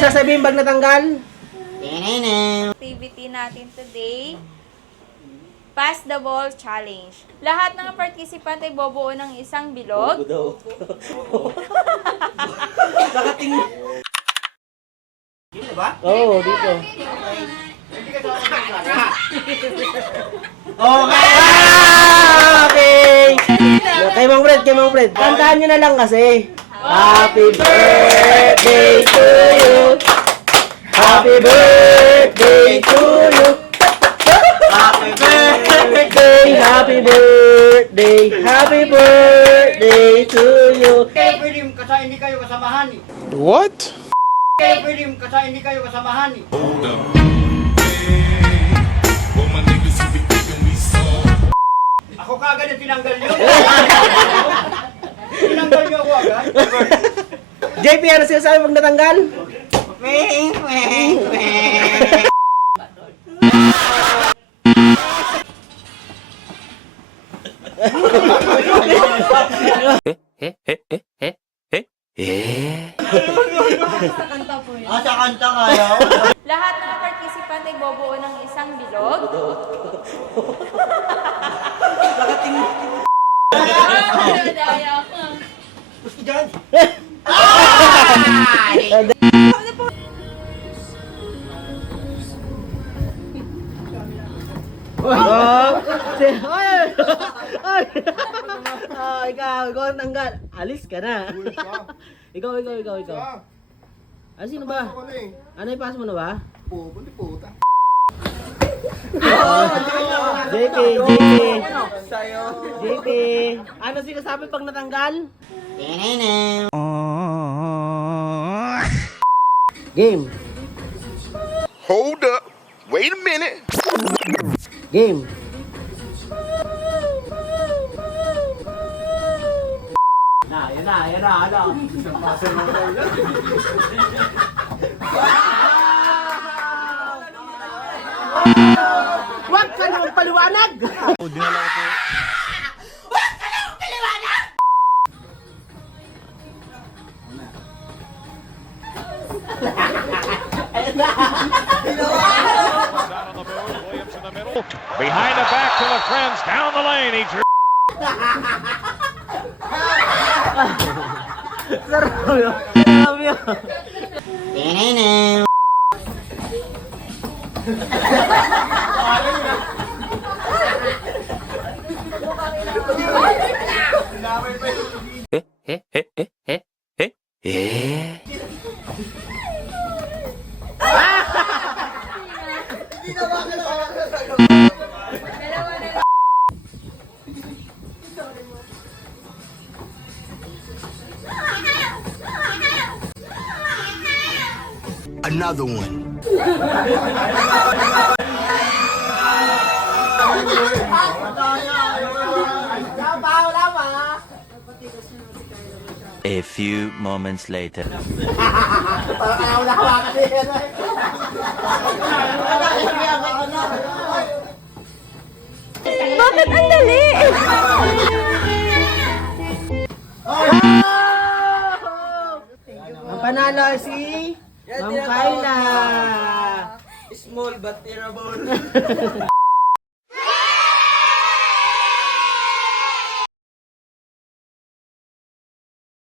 sasabihin pag natanggal? Activity natin today, Pass the Ball Challenge. Lahat ng participant ay bobuo ng isang bilog. Nakating... Dito ba? Oo, dito. Okay! Kay Mang Fred. Kantahan nyo na lang kasi. Happy birthday to you. Happy birthday to you. Happy birthday, happy birthday, happy birthday to you. Pwede kasi hindi kayo kasamahan eh. What? Pwede kasi hindi kayo kasamahan eh. Hold up. Well, my niggas be thinking we saw. Ako kagad ang tinanggal nyo. Tinanggal nyo ako agad. JP, ano sinasabi pag natanggal? Sa kanta kayo? Lahat ng participant ay bobuo ng isang bilog. Nakating... Gusto dyan? Ikaw ang tanggal. Alis ka na. Ikaw. Ah, sino ba? Ano, ipasa mo na ba? Puta. JP. Ano sinasabi pag natanggal? Game. Hold up. Wait a minute. Game. Yan na. Huwag ka na magpaliwanag! Behind the back to the friends, down the lane, he drew. Sarap yun. Another one. A few moments later. Bakit ang dali? Ang panalo si Ma'am Kyla. Small but terrible.